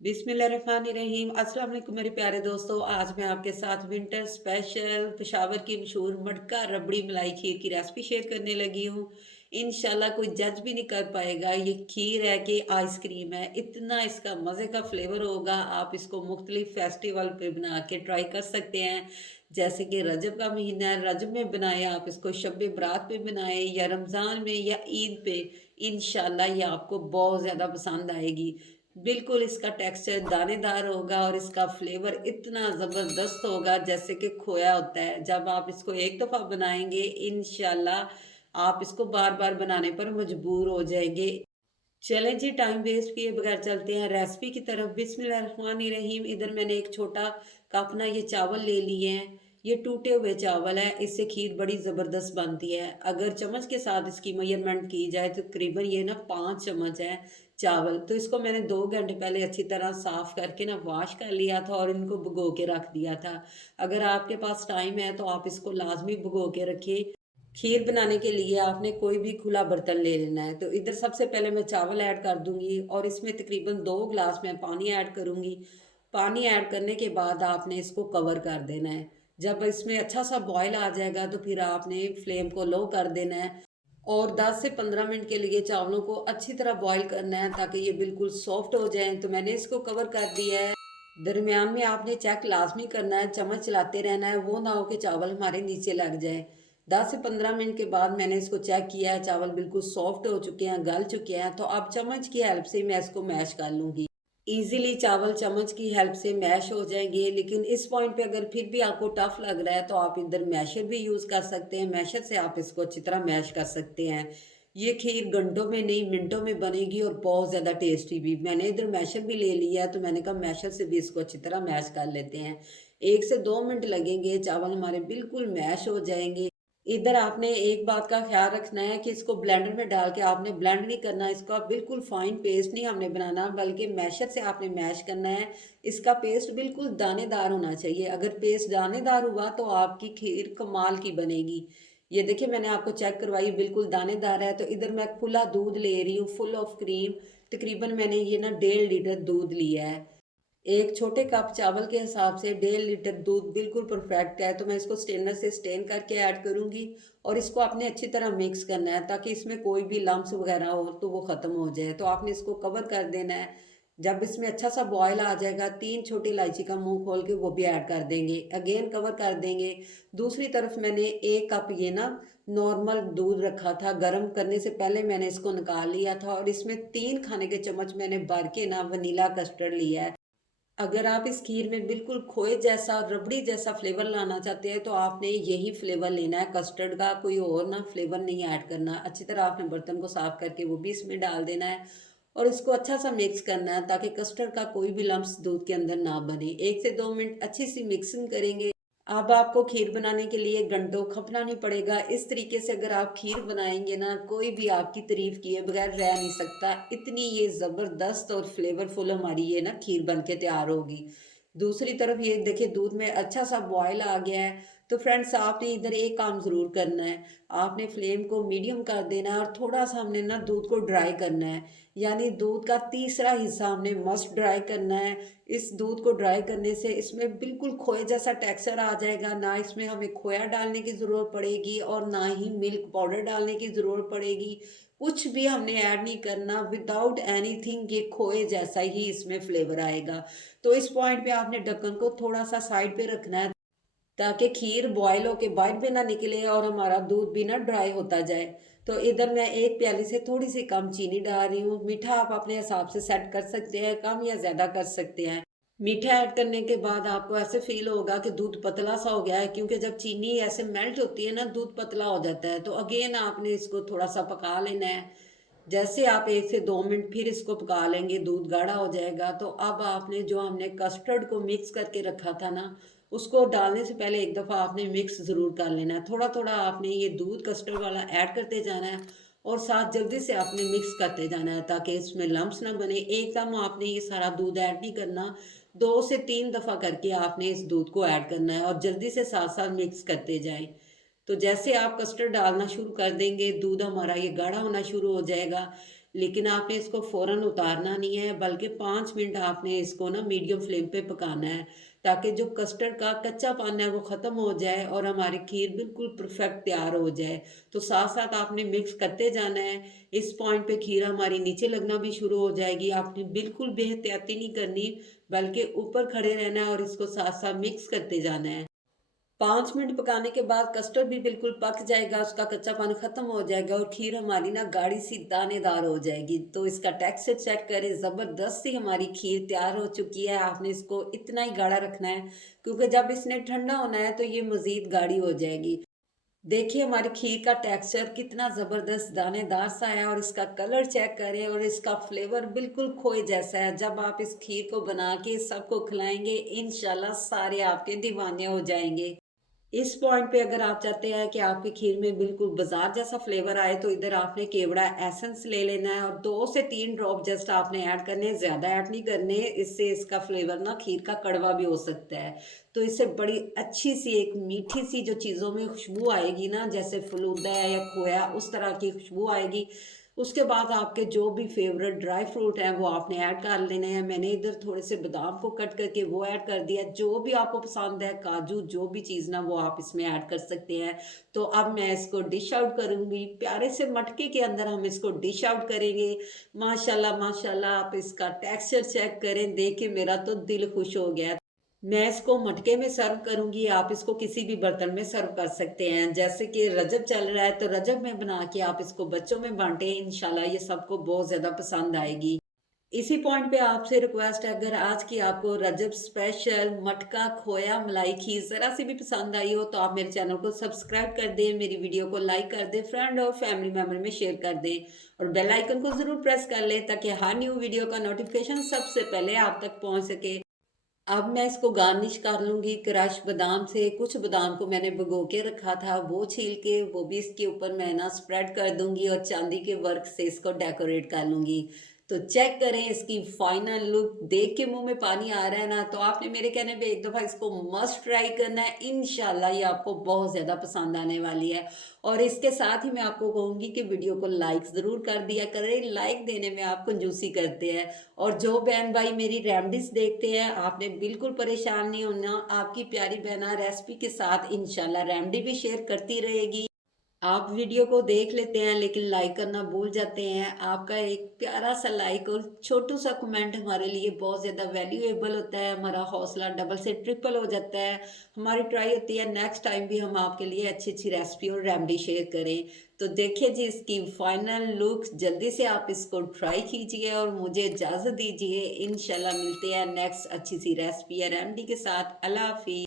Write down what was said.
बिस्मिल्लाहिर्रहमानिर्रहीम। अस्सलाम वालेकुम मेरे प्यारे दोस्तों। आज मैं आपके साथ विंटर स्पेशल पेशावर की मशहूर मटका रबड़ी मलाई खीर की रेसिपी शेयर करने लगी हूँ। इंशाल्लाह कोई जज भी नहीं कर पाएगा ये खीर है कि आइसक्रीम है। इतना इसका मज़े का फ्लेवर होगा। आप इसको मुख्तलिफ फेस्टिवल पे बना के ट्राई कर सकते हैं। जैसे कि रजब का महीना है, रजब में बनाएं, आप इसको शब बरात पे बनाएं या रमज़ान में या ईद पे। इंशाल्लाह ये आपको बहुत ज़्यादा पसंद आएगी। बिल्कुल इसका टेक्सचर दानेदार होगा और इसका फ्लेवर इतना ज़बरदस्त होगा जैसे कि खोया होता है। जब आप इसको एक दफ़ा बनाएँगे इंशाल्लाह आप इसको बार-बार बनाने पर मजबूर हो जाएँगे। चलें जी, टाइम वेस्ट किए बगैर चलते हैं रेसिपी की तरफ। बिस्मिल्लाहिर्रहमानिर्रहीम। इधर मैंने एक छोटा कप ना ये चावल ले लिए हैं। ये टूटे हुए चावल है, इससे खीर बड़ी ज़बरदस्त बनती है। अगर चम्मच के साथ इसकी मेजरमेंट की जाए तो तकरीबन ये ना 5 चम्मच है चावल। तो इसको मैंने 2 घंटे पहले अच्छी तरह साफ़ करके ना वॉश कर लिया था और इनको भिगो के रख दिया था। अगर आपके पास टाइम है तो आप इसको लाज़मी भिगो के रखिए। खीर बनाने के लिए आपने कोई भी खुला बर्तन ले लेना है। तो इधर सबसे पहले मैं चावल ऐड कर दूंगी और इसमें तकरीबन 2 ग्लास मैं पानी ऐड करूंगी। पानी ऐड करने के बाद आपने इसको कवर कर देना है। जब इसमें अच्छा सा बॉयल आ जाएगा तो फिर आपने फ्लेम को लो कर देना है और 10 से 15 मिनट के लिए चावलों को अच्छी तरह बॉईल करना है ताकि ये बिल्कुल सॉफ्ट हो जाएं। तो मैंने इसको कवर कर दिया है। दरमियान में आपने चेक लाजमी करना है, चम्मच चलाते रहना है, वो ना हो कि चावल हमारे नीचे लग जाए। 10 से 15 मिनट के बाद मैंने इसको चेक किया है, चावल बिल्कुल सॉफ्ट हो चुके हैं, गल चुके हैं। तो अब चम्मच की हेल्प से मैं इसको मैश कर लूँगी। ईज़िली चावल चम्मच की हेल्प से मैश हो जाएँगे, लेकिन इस पॉइंट पे अगर फिर भी आपको टफ़ लग रहा है तो आप इधर मैशर भी यूज़ कर सकते हैं। मैशर से आप इसको अच्छी तरह मैश कर सकते हैं। ये खीर घंटों में नहीं मिनटों में बनेगी और बहुत ज़्यादा टेस्टी भी। मैंने इधर मैशर भी ले लिया है तो मैंने कहा मैशर से भी इसको अच्छी तरह मैश कर लेते हैं। 1 से 2 मिनट लगेंगे, चावल हमारे बिल्कुल मैश हो जाएँगे। इधर आपने एक बात का ख़्याल रखना है कि इसको ब्लेंडर में डाल के आपने ब्लेंड नहीं करना, इसका बिल्कुल फ़ाइन पेस्ट नहीं हमने बनाना, बल्कि मैशर से आपने मैश करना है। इसका पेस्ट बिल्कुल दानेदार होना चाहिए। अगर पेस्ट दानेदार हुआ तो आपकी खीर कमाल की बनेगी। ये देखिए मैंने आपको चेक करवाई, बिल्कुल दानेदार है। तो इधर मैं खुला दूध ले रही हूँ, फुल ऑफ क्रीम। तकरीबन मैंने ये ना 1.5 लीटर दूध लिया है। एक छोटे कप चावल के हिसाब से 1.5 लीटर दूध बिल्कुल परफेक्ट है। तो मैं इसको स्ट्रेनर से स्ट्रेन करके ऐड करूँगी और इसको आपने अच्छी तरह मिक्स करना है ताकि इसमें कोई भी लम्स वगैरह हो तो वो ख़त्म हो जाए। तो आपने इसको कवर कर देना है। जब इसमें अच्छा सा बॉयल आ जाएगा, 3 छोटी इलायची का मुंह खोल के वो भी ऐड कर देंगे, अगेन कवर कर देंगे। दूसरी तरफ मैंने 1 कप ये ना नॉर्मल दूध रखा था, गर्म करने से पहले मैंने इसको निकाल लिया था और इसमें 3 खाने के चम्मच मैंने भर के ना वनीला कस्टर्ड लिया है। अगर आप इस खीर में बिल्कुल खोए जैसा रबड़ी जैसा फ्लेवर लाना चाहते हैं तो आपने यही फ्लेवर लेना है कस्टर्ड का, कोई और ना फ्लेवर नहीं ऐड करना। अच्छी तरह आपने बर्तन को साफ करके वो भी इसमें डाल देना है और इसको अच्छा सा मिक्स करना है ताकि कस्टर्ड का कोई भी लम्स दूध के अंदर ना बने। 1 से 2 मिनट अच्छी सी मिक्सिंग करेंगे। अब आपको खीर बनाने के लिए घंटों खपना नहीं पड़ेगा। इस तरीके से अगर आप खीर बनाएँगे ना, कोई भी आपकी तारीफ़ किए बगैर रह नहीं सकता। इतनी ये ज़बरदस्त और फ्लेवरफुल हमारी ये ना खीर बन के तैयार होगी। दूसरी तरफ ये देखिए दूध में अच्छा-सा बॉयल आ गया है। तो फ्रेंड्स आपने इधर एक काम ज़रूर करना है। आपने फ्लेम को मीडियम कर देना है और थोड़ा-सा हमने ना दूध को ड्राई करना है। यानी दूध का तीसरा हिस्सा हमने मस्ट ड्राई करना है। इस दूध को ड्राई करने से इसमें बिल्कुल खोए जैसा टेक्सचर आ जाएगा। ना इसमें हमें खोया डालने की ज़रूरत पड़ेगी और ना ही मिल्क पाउडर डालने की ज़रूरत पड़ेगी। कुछ भी हमने ऐड नहीं करना, विदाउट एनीथिंग ये खोए जैसा ही इसमें फ्लेवर आएगा। तो इस पॉइंट पे आपने ढक्कन को थोड़ा-सा साइड पे रखना है ताकि खीर बॉयल होके बाहर भी ना निकले और हमारा दूध भी ना ड्राई होता जाए। तो इधर मैं 1 प्याली से थोड़ी-सी कम चीनी डाल रही हूँ। मीठा आप अपने हिसाब से सेट कर सकते हैं, कम या ज़्यादा कर सकते हैं। मीठा ऐड करने के बाद आपको ऐसे फ़ील होगा कि दूध पतला-सा हो गया है, क्योंकि जब चीनी ऐसे मेल्ट होती है ना, दूध पतला हो जाता है। तो अगेन आपने इसको थोड़ा-सा पका लेना है। जैसे आप 1 से 2 मिनट फिर इसको पका लेंगे, दूध गाढ़ा हो जाएगा। तो अब आपने जो हमने कस्टर्ड को मिक्स करके रखा था ना, उसको डालने से पहले एक दफ़ा आपने मिक्स ज़रूर कर लेना है। थोड़ा-थोड़ा आपने ये दूध कस्टर्ड वाला ऐड करते जाना है और साथ जल्दी से आपने मिक्स करते जाना है ताकि इसमें लम्प्स ना बने। एकदम आपने ये सारा दूध ऐड नहीं करना, 2 से 3 दफ़ा करके आपने इस दूध को ऐड करना है और जल्दी से साथ-साथ मिक्स करते जाएँ। तो जैसे आप कस्टर्ड डालना शुरू कर देंगे, दूध हमारा ये गाढ़ा होना शुरू हो जाएगा। लेकिन आपने इसको फ़ौरन उतारना नहीं है, बल्कि 5 मिनट आपने इसको ना मीडियम फ्लेम पे पकाना है, ताकि जो कस्टर्ड का कच्चापन है वो ख़त्म हो जाए और हमारी खीर बिल्कुल परफेक्ट तैयार हो जाए। तो साथ-साथ आपने मिक्स करते जाना है। इस पॉइंट पे खीर हमारी नीचे लगना भी शुरू हो जाएगी। आपने बिल्कुल भी एहतियाती नहीं करनी, बल्कि ऊपर खड़े रहना है और इसको साथ-साथ मिक्स करते जाना है। 5 मिनट पकाने के बाद कस्टर्ड भी बिल्कुल पक जाएगा, उसका कच्चापन खत्म हो जाएगा और खीर हमारी ना गाढ़ी सी दानेदार हो जाएगी। तो इसका टेक्सचर चेक करें, ज़बरदस्त सी हमारी खीर तैयार हो चुकी है। आपने इसको इतना ही गाढ़ा रखना है, क्योंकि जब इसने ठंडा होना है तो ये मज़ीद गाढ़ी हो जाएगी। देखिए हमारी खीर का टेक्सचर कितना ज़बरदस्त दानेदार सा है और इसका कलर चेक करें और इसका फ्लेवर बिल्कुल खोए जैसा है। जब आप इस खीर को बना के सबको खिलाएँगे, इंशाल्लाह सारे आपके दीवाने हो जाएँगे। इस पॉइंट पे अगर आप चाहते हैं कि आपकी खीर में बिल्कुल बाजार जैसा फ्लेवर आए, तो इधर आपने केवड़ा एसेंस ले लेना है और 2 से 3 ड्रॉप जस्ट आपने ऐड करने हैं, ज़्यादा ऐड नहीं करने। इससे इसका फ्लेवर ना खीर का कड़वा भी हो सकता है। तो इससे बड़ी अच्छी सी एक मीठी सी जो चीज़ों में खुशबू आएगी ना, जैसे फलूदा है या खोया, उस तरह की खुशबू आएगी। उसके बाद आपके जो भी फेवरेट ड्राई फ्रूट हैं वो आपने ऐड कर लेने हैं। मैंने इधर थोड़े से बादाम को कट करके वो ऐड कर दिया। जो भी आपको पसंद है, काजू, जो भी चीज़ ना वो आप इसमें ऐड कर सकते हैं। तो अब मैं इसको डिश आउट करूँगी। प्यारे से मटके के अंदर हम इसको डिश आउट करेंगे। माशाल्लाह, माशाल्लाह आप इसका टेक्सचर चेक करें, देख के मेरा तो दिल खुश हो गया। मैं इसको मटके में सर्व करूँगी, आप इसको किसी भी बर्तन में सर्व कर सकते हैं। जैसे कि रजब चल रहा है, तो रजब में बना के आप इसको बच्चों में बाँटें, इंशाल्लाह ये सबको बहुत ज़्यादा पसंद आएगी। इसी पॉइंट पे आपसे रिक्वेस्ट है, अगर आज की आपको रजब स्पेशल मटका खोया मलाई खीर ज़रा सी भी पसंद आई हो, तो आप मेरे चैनल को सब्सक्राइब कर दें, मेरी वीडियो को लाइक कर दें, फ्रेंड और फैमिली मेंबर में शेयर कर दें और बेल आइकन को ज़रूर प्रेस कर लें, ताकि हर न्यू वीडियो का नोटिफिकेशन सबसे पहले आप तक पहुँच सके। अब मैं इसको गार्निश कर लूँगी क्रश बादाम से। कुछ बादाम को मैंने भिगो के रखा था, वो छील के वो भी इसके ऊपर मैं ना स्प्रेड कर दूँगी और चांदी के वर्क से इसको डेकोरेट कर लूँगी। तो चेक करें इसकी फाइनल लुक, देख के मुँह में पानी आ रहा है ना, तो आपने मेरे कहने पे एक दफ़ा इसको मस्ट ट्राई करना है। इंशाल्लाह ये आपको बहुत ज़्यादा पसंद आने वाली है। और इसके साथ ही मैं आपको कहूँगी कि वीडियो को लाइक ज़रूर कर दिया करें, लाइक देने में आप कंजूसी करते हैं। और जो बहन भाई मेरी रेमेडीज़ देखते हैं, आपने बिल्कुल परेशान नहीं होना। आपकी प्यारी बहना रेसिपी के साथ इंशाल्लाह रेमेडी भी शेयर करती रहेगी। आप वीडियो को देख लेते हैं लेकिन लाइक करना भूल जाते हैं। आपका एक प्यारा सा लाइक और छोटू सा कमेंट हमारे लिए बहुत ज़्यादा वैल्यूएबल होता है। हमारा हौसला डबल से ट्रिपल हो जाता है। हमारी ट्राई होती है नेक्स्ट टाइम भी हम आपके लिए अच्छी-अच्छी रेसिपी और रेमेडी शेयर करें। तो देखिए जी इसकी फाइनल लुक, जल्दी से आप इसको ट्राई कीजिए और मुझे इजाज़त दीजिए। इंशाल्लाह मिलते हैं नेक्स्ट अच्छी सी रेसिपी या रेमेडी के साथ। अल्लाह हाफ़िज़।